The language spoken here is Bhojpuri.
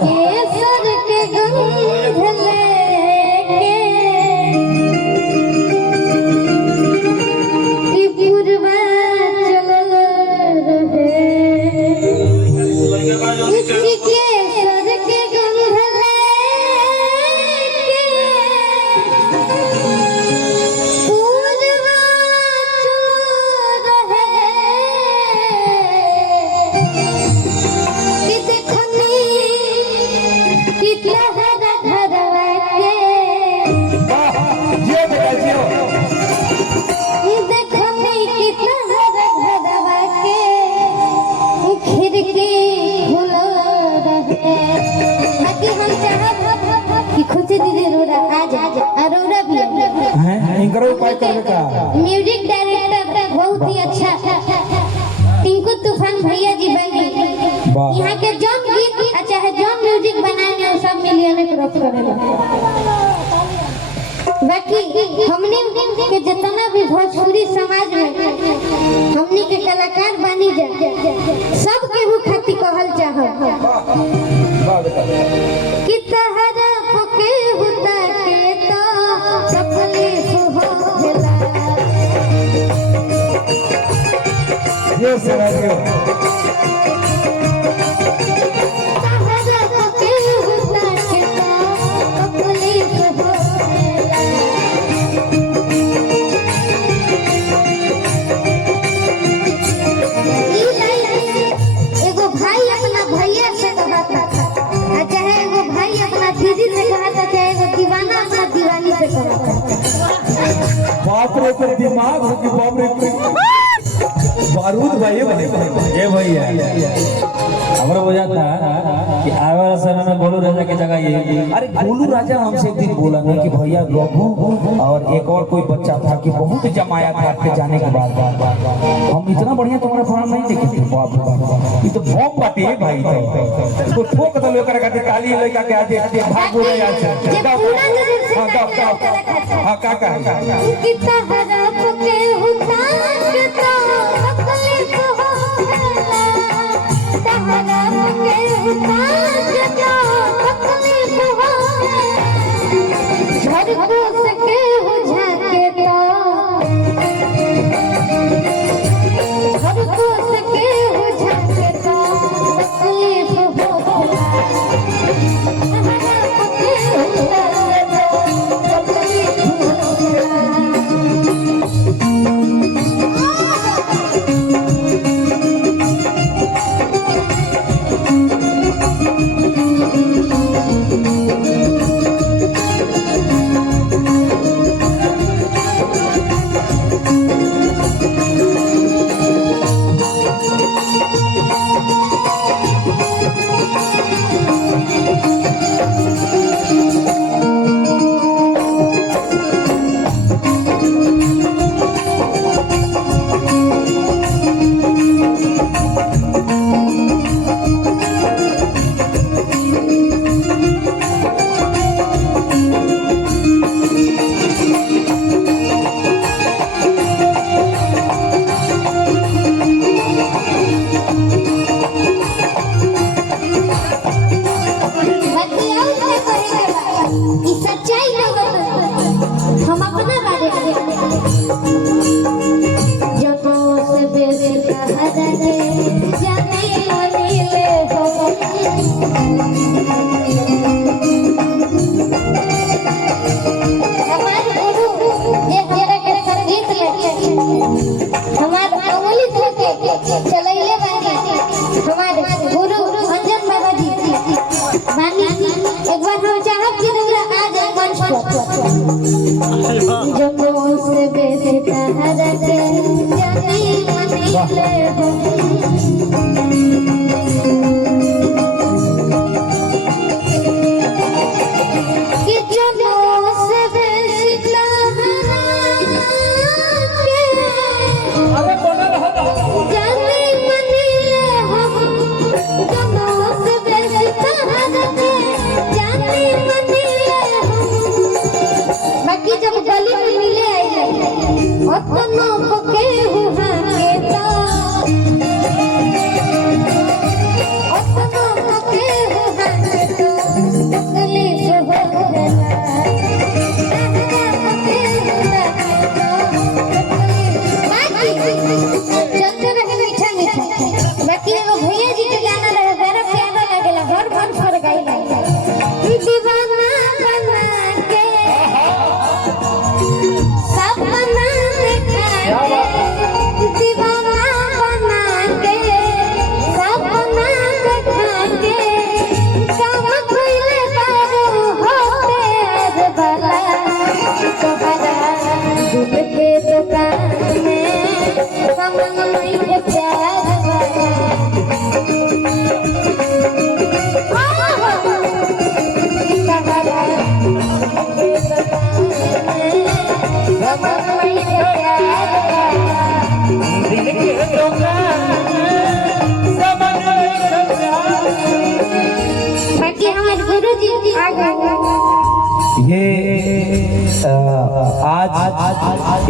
केसर के गंध लेके कि पुरवा चलल रहे इसकी केसर के गंध लेके पुरवा चलल रहे कि देखनी कितना हरा घरवा के जियो बेटा जियो। कि देखनी कितना हरा घरवा के खिड़की खुला रहे ताकि हम चाहब कि खुशी दीदी रोड़ा आज अरोड़ा भी हैं इनकरो उपाय करबे का। म्यूजिक डायरेक्टर बहुत ही अच्छा टिंकू तूफान भैया जी बनी वाह। यहाँ के जौन गीत अच्छा है जौन म्यूजिक बनाए वो सब मिलियन क्रॉस करेगा। बाकी हमने के जितना भी भोजपुरी समाज में हमने के कलाकार बनी जा सब के हु खाती कहल चाह वाह बेटा। कि तहरा पके होता के तो तकलीफ होला जियो सेवा जियो। तहरा पके होता के तो तकलीफ होला ई लाइन एगो भाई अपना भैया से कहता आ चाहे एगो भाई अपना दीदी से कहता चाहे एगो दीवाना अपना दीवानी से कहता। बाप रे तो दिमाग हो कि बाप रे बारूद भाई बने ये भैया हमरा बुझाता कि आवे वाला समय में गोलू राजा की जगह ये। अरे गोलू राजा हमसे एक दिन बोला ना कि भैया रघु और एक और कोई बच्चा था कि बहुत जमाया था आपके जाने के बाद हम इतना बढ़िया तुम्हारा फॉर्म नहीं देखे थे। बाप रे बाप ये तो भौंक पाती है भाई तो इसको ठोक दो लेकर के काली लड़का के आगे भाग बोले यार से जे पूरा नजर से हां का कि तहरा पके होता के तो तकलीफ होला तहरा पके होता के तो तकलीफ होला झड़को सके बुझा के तो झड़को सके बुझा के तो तकलीफ होला तहरा पके होता के तो तकलीफ होला। हम अपना बारे जब से बेसी कहा जाए जाने अनिले हो हमारे गुरु ये जरा के संगीत लेके हमारे अंगुली धोके चलैले बानी हमारे गुरु अंजन बाबा जी बानी एक बार हम चाहब कि रउरा आ जाए मंच पर जब से बेसी तहरा के जाने अनिले हो जी आ गए। ये आज